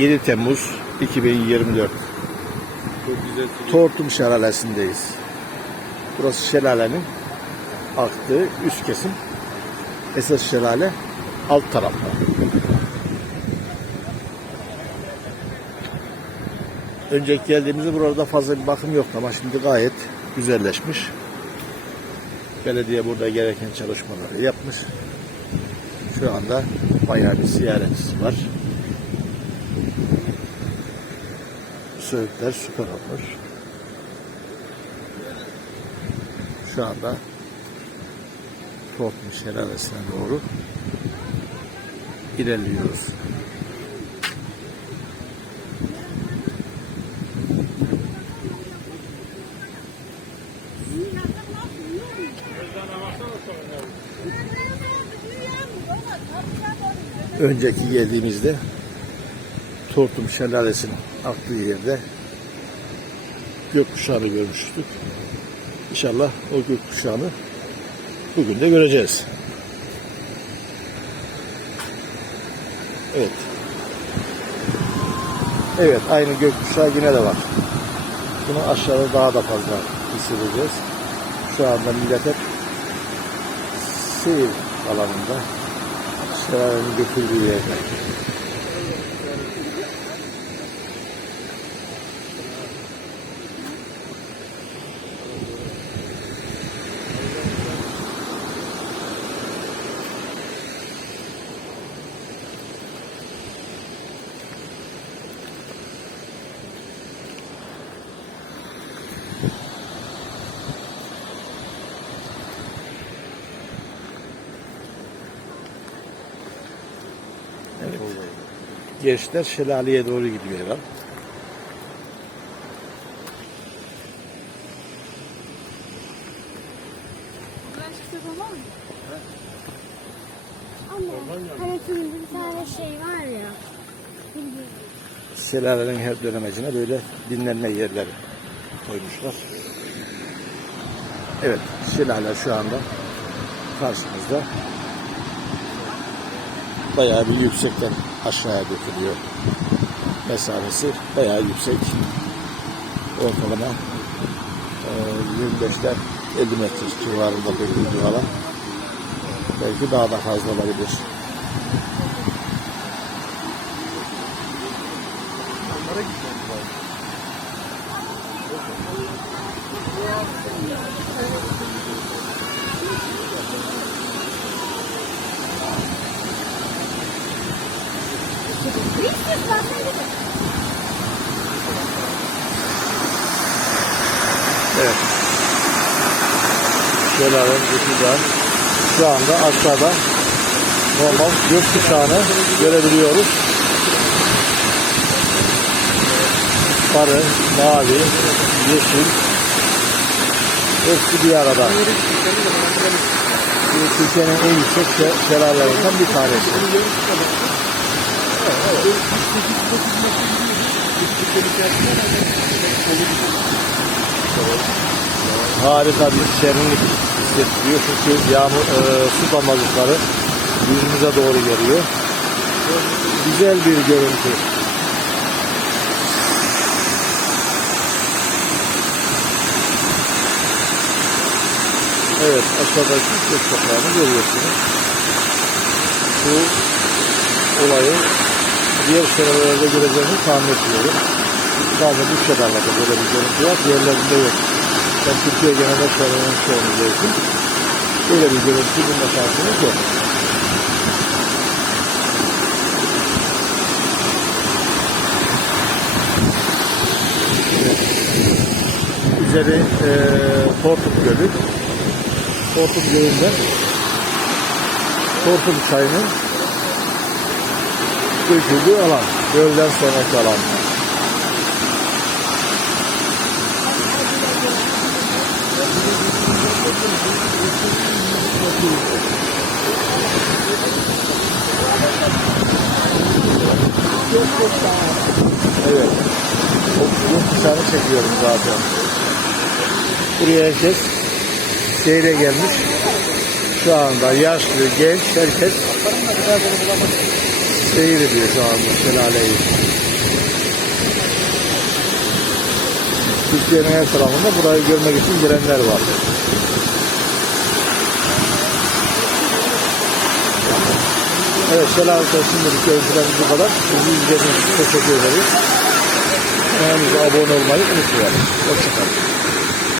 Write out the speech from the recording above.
7 Temmuz 2024 Çok güzel. Tortum Şelalesi'ndeyiz. Burası şelalenin aktığı üst kesim. Esas şelale alt tarafta. Önceki geldiğimizde burada fazla bir bakım yoktu ama şimdi gayet güzelleşmiş. Belediye burada gereken çalışmaları yapmış. Şu anda bayağı bir ziyaretçisi var. Söğütler süper olmuş. Şu anda Tortum Şelalesi'ne doğru ilerliyoruz. Önceki geldiğimizde Tortum Şelalesi'nin aktığı yerde gökkuşağını görmüştük. İnşallah o gökkuşağını bugün de göreceğiz. Evet. Evet aynı gökkuşağı yine de var. Bunu aşağıda daha da fazla hissedeceğiz. Şu anda millet hep seyir alanında şelalenin götürdüğü yerde. Evet. Gençler şelaleye doğru gidiyor herhalde. Bir tane şey var ya. Şelalenin her dönemecine böyle dinlenme yerleri koymuşlar. Evet, şelale şu anda karşımızda. Bayağı bir yüksekten aşağıya dökülüyor. Mesafesi bayağı yüksek. Ortalama e, 25'ten 50 metre civarında döküldüğü alan. Belki daha da fazla olabilir. Evet. Şelalenin güzel. Şu anda aşağıda normal gökkuşağını görebiliyoruz. Sarı, mavi, yeşil hepsi bir arada. Türkiye'nin en yüksek şe- şelalelerinden bir tanesi. Harika bir serinlik hissettiriyor çünkü yağmur, e, su damlacıkları yüzümüze doğru geliyor. Güzel bir görüntü. Evet aşağıdaki göz kapağını görüyorsunuz. Bu olayı diğer senelerde göreceğimi tahmin etmiyorum. Sadece bu şelalerde böyle bir görüntü var. Yok. Ben Türkiye genelde söylememiş olmayacaktım. Böyle bir görüntü bulma şansımız yok. Üzeri e, Tortum Gölü. Tortum Gölü'nden Tortum çayının döküldüğü alan. Gölden sonraki alan. Evet. O gökkuşağını çekiyorum zaten. Buraya herkes seyre gelmiş. Şu anda yaşlı, genç herkes seyrediyor şu anda şelaleyi. Türkiye'nin her tarafında burayı görmek için gelenler var. Evet şelale şimdilik görüntülerimiz bu kadar. Bizi izlediğiniz için teşekkür ederiz. Kanalımıza abone olmayı unutmayalım. Hoşçakalın.